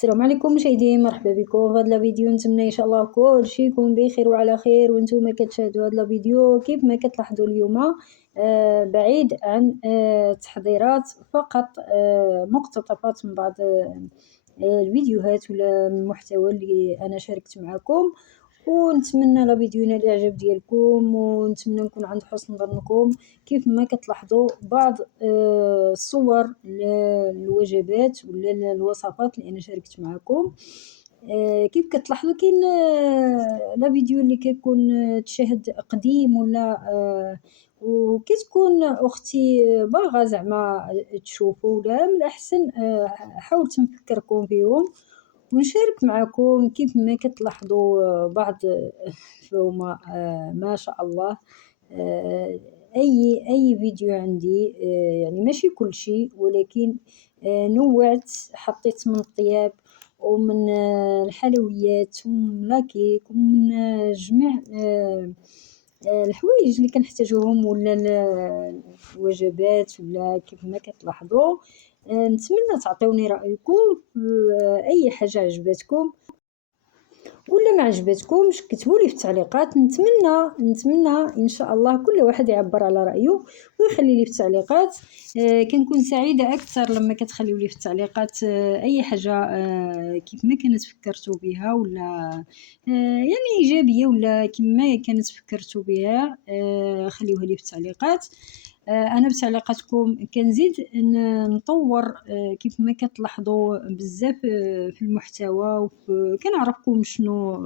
السلام عليكم مشاهدين، مرحبا بكم في هذا الفيديو. نتمنى ان شاء الله كلشي يكون بخير وعلى خير وانتم كتشاهدوا هذا الفيديو. كيف ما كتلاحظوا اليوم بعيد عن تحضيرات، فقط مقتطفات من بعض الفيديوهات ولا المحتوى اللي انا شاركت معكم. ونتمنى لا فيديو ينال الاعجاب ديالكم، ونتمنى نكون عند حسن ظنكم. كيف ما كتلاحظوا بعض الصور الوجبات ولا الوصفات اللي انا شاركت معكم. كيف كتلاحظوا كاين لا فيديو اللي كيكون تشاهد قديم ولا وكتكون اختي باغا زعما تشوفوا، ولا من الاحسن حاولت نفكركم بهم ونشارك معكم. كيف ما كتلاحظوا بعض فهما ما شاء الله اي فيديو عندي، يعني ماشي كل شيء، ولكن نوعت، حطيت من الطياب ومن الحلويات ومن لاكيك ومن جميع الحوايج اللي كنحتاجوهم ولا الوجبات. ولا كيف ما كتلاحظوا نتمنى تعطيوني رايكم في اي حاجه عجبتكم ولا ما عجبتكمش. كتبوا لي في التعليقات. نتمنى ان شاء الله كل واحد يعبر على رايه ويخلي لي في التعليقات. كنكون سعيده اكثر لما كتخليوا لي في التعليقات اي حاجه كيف ما كانت فكرتوا بها، ولا يعني ايجابيه، ولا كما كانت فكرتوا بها. خليوها لي في التعليقات. انا بتعليقاتكم كنزيد نطور. كيف ما كتلاحظوا بزاف في المحتوى، كنعرفكم شنو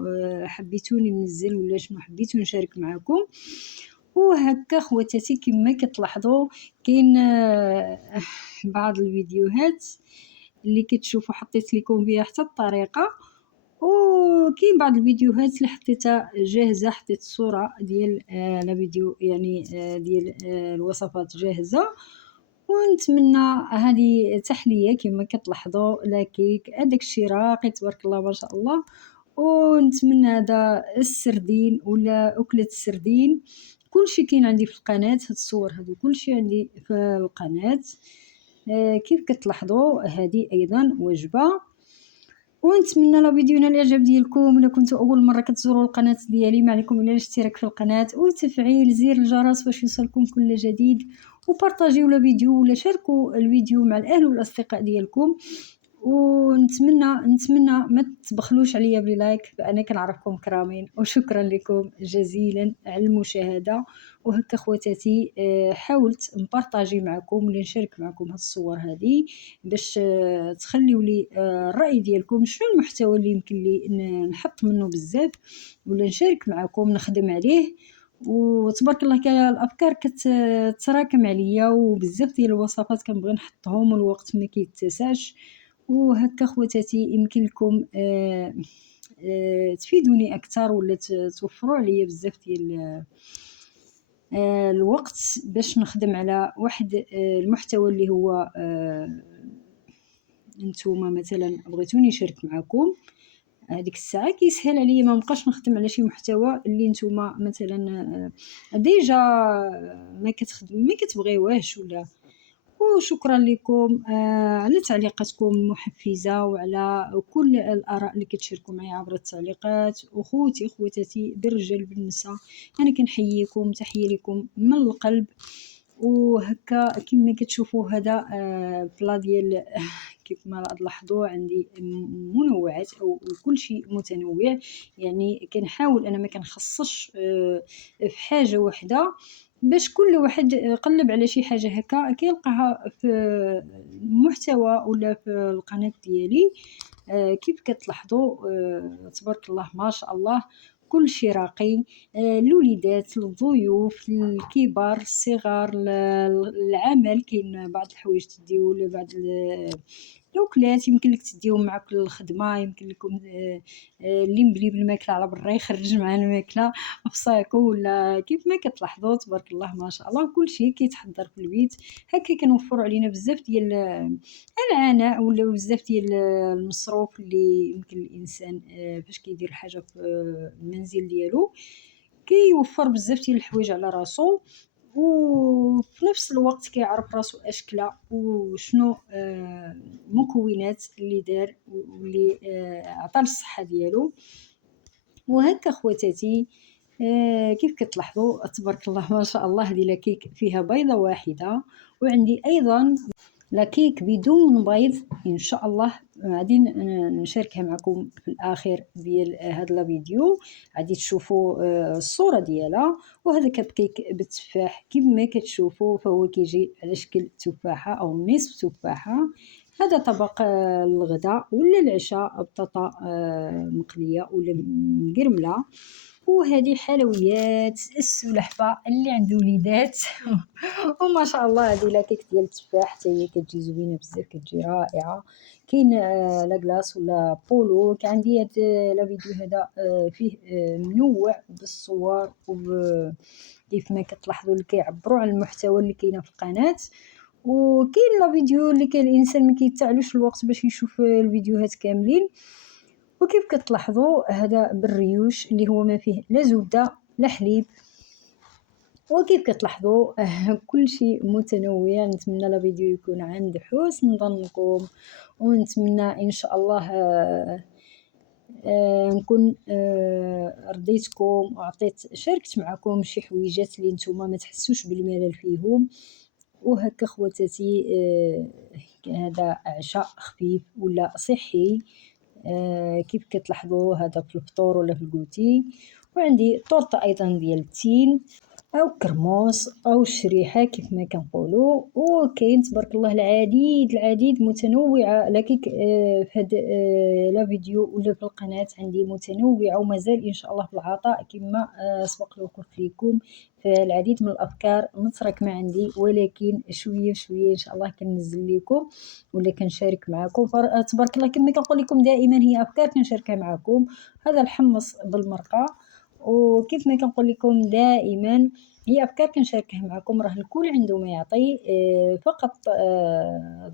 حبيتوني ننزل ولا شنو حبيتو نشارك معكم. وهكا خواتاتي كما كتلاحظوا كاين بعض الفيديوهات اللي كتشوفوا حطيت لكم بها حتى الطريقه، وكاين بعض الفيديوهات اللي حطيتها جاهزه، حطيت الصوره ديال لا فيديو يعني ديال الوصفات جاهزه. ونتمنى هذه تحليه كما كتلاحظوا لاكيك، هذاك الشيء راقي تبارك الله ما شاء الله. ونتمنى هذا السردين ولا اكله السردين. كلشي كاين عندي في القناه، هاد الصور هادو كلشي عندي في القناه. كيف كتلاحظوا هذه ايضا وجبه. ونتمنى لا فيديو ينال الاعجاب ديالكم. الا كنتوا اول مره كتزوروا القناه ديالي، ما عليكم الا الاشتراك في القناه وتفعيل زر الجرس باش يوصلكم كل جديد، وبارطاجيو لا فيديو ولا شاركوا الفيديو مع الاهل والاصدقاء ديالكم. ونتمنى ما تبخلوش عليا بلايك، فانا كنعرفكم كرامين. وشكرا لكم جزيلا على المشاهده. وهكا خواتاتي حاولت نبارطاجي معكم ولا نشارك معكم هاد الصور هذه باش تخليوا لي الراي ديالكم، شنو المحتوى اللي يمكن لي نحط منه بزاف ولا نشارك معكم نخدم عليه. وتبارك الله الافكار كتراكم عليا، وبزاف ديال الوصفات كنبغي نحطهم والوقت ما كيتسعش. وهكا خواتاتي يمكن لكم تفيدوني اكثر ولا توفروا عليا بزاف ديال الوقت باش نخدم على واحد المحتوى اللي هو نتوما مثلا بغيتوني نشارك معكم. هذيك الساعه كيسهل عليا ما نبقاش نخدم على شي محتوى اللي نتوما مثلا ديجا ما كتبغيوهش ولا. وشكرا لكم على تعليقاتكم المحفزه وعلى كل الاراء اللي كتشاركوا معي عبر التعليقات. خواتاتي بالرجال بالنساء، انا كنحييكم تحيه لكم من القلب. وهكا كما كتشوفوا هذا بلا ديال كيف ما تلاحظوا عندي منوعات او كل شيء متنوع. يعني كنحاول انا ما كنخصصش في حاجه واحده باش كل واحد قلب على شي حاجه هكا كيلقاها في المحتوى ولا في القناه ديالي. كيف كتلاحظوا تبارك الله ما شاء الله كل شيء راقي. الوليدات، الضيوف، الكبار، الصغار، العمل. كاين بعض الحوايج تديو لبعض الوكلات يمكن لك تديهم معك للخدمه. يمكن لكم اللي مبلي بالماكله على برا يخرج مع الماكله في صاكو، ولا كيف ما كتلاحظوا تبارك الله ما شاء الله كل شيء كيتحضر في البيت. هكا كنوفروا علينا بزاف ديال العناء ولا بزاف ديال المصروف اللي يمكن الانسان فاش كيدير حاجه في المنزل ديالو كيوفر بزاف ديال الحوايج على راسو. وفي نفس الوقت كيعرف راسو اشكله وشنو المكونات اللي دار واللي عطى الصحه ديالو. وهكا خواتاتي كيف كتلاحظوا تبارك الله ما شاء الله هذه لاكيك فيها بيضه واحده، وعندي ايضا لاكيك بدون بيض ان شاء الله غادي نشاركها معكم في الاخر ديال هذا الفيديو، غادي تشوفوا الصوره ديالها. وهذا كب كيك بالتفاح كما كتشوفوا فهو كيجي على شكل تفاحه او نصف تفاحه. هذا طبق الغداء ولا العشاء، بطاطا مقليه ولا مقرمله. وهذه حلويات السلحفه اللي عند وليدات وما شاء الله هذه لاكيك ديال التفاح حتى هي كتجي زوينه بزاف، كتجي رائعه. كاين لا كلاص ولا بولو. كان عندي هذا لا فيديو هذا فيه منوع بالصور كيف ما كتلاحظوا اللي كيعبروا على المحتوى اللي كاينه في القناه. وكاين لا فيديو اللي كان الانسان ما كيتعلوش الوقت باش يشوف الفيديوهات كاملين. وكيف كتلاحظوا هذا بالريوش اللي هو ما فيه لا زبده لا حليب. وكيف كتلاحظوا كل شيء متنوع. نتمنى لا فيديو يكون عند حسن ظنكم، ونتمنى ان شاء الله نكون رضيتكم وعطيت شاركت معكم شي حويجات اللي نتوما ما تحسوش بالملل فيهم. وهكا خواتاتي هذا عشاء خفيف ولا صحي كيف كتلاحظوا هذا في الفطور ولا في الكوتي. وعندي طورطه ايضا ديال التين او كرموس او الشريحه كيف ما كنقولوا. وكاين تبارك الله العديد متنوعه لكن في هذا لا فيديو ولا في القناه عندي متنوعه ومازال ان شاء الله في العطاء كما سبق وقلت لكم. فالعديد من الافكار متراكمه عندي، ولكن شويه بشويه ان شاء الله كننزل لكم ولا كنشارك معكم. تبارك الله كما كنقول لكم دائما هي افكار كنشاركها معكم. هذا الحمص بالمرقه، وكيف ما كنقول لكم دائما هي افكار كنشاركها معكم. راه الكل عنده ما يعطي، فقط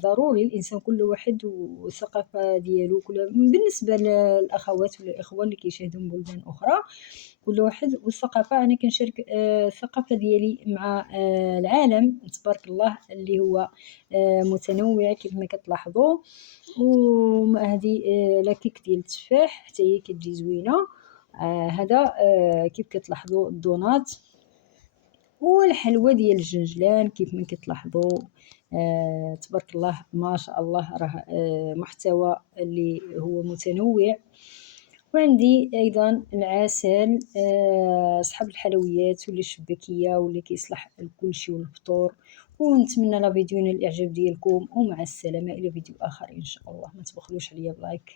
ضروري الانسان كل واحد والثقافه ديالو. بالنسبه للاخوات والاخوه اللي كيشاهدوا من بلدان اخرى كل واحد والثقافه. انا كنشارك الثقافه ديالي مع العالم تبارك الله اللي هو متنوع كيف ما كتلاحظوا. وهذه لاكيك ديال التفاح حتى هي كتجي زوينه. هذا كيف كتلاحظوا الدونات والحلوى ديال الجنجلان كيف ما كتلاحظوا. تبارك الله ما شاء الله راه محتوى اللي هو متنوع. وعندي ايضا العسل صحاب الحلويات ولا الشباكيه ولا كيصلح لكل شيء والفطور. ونتمنى لا فيديو ينال الاعجاب ديالكم، ومع السلامه الى فيديو اخر ان شاء الله. ما تبخلوش عليا بلايك.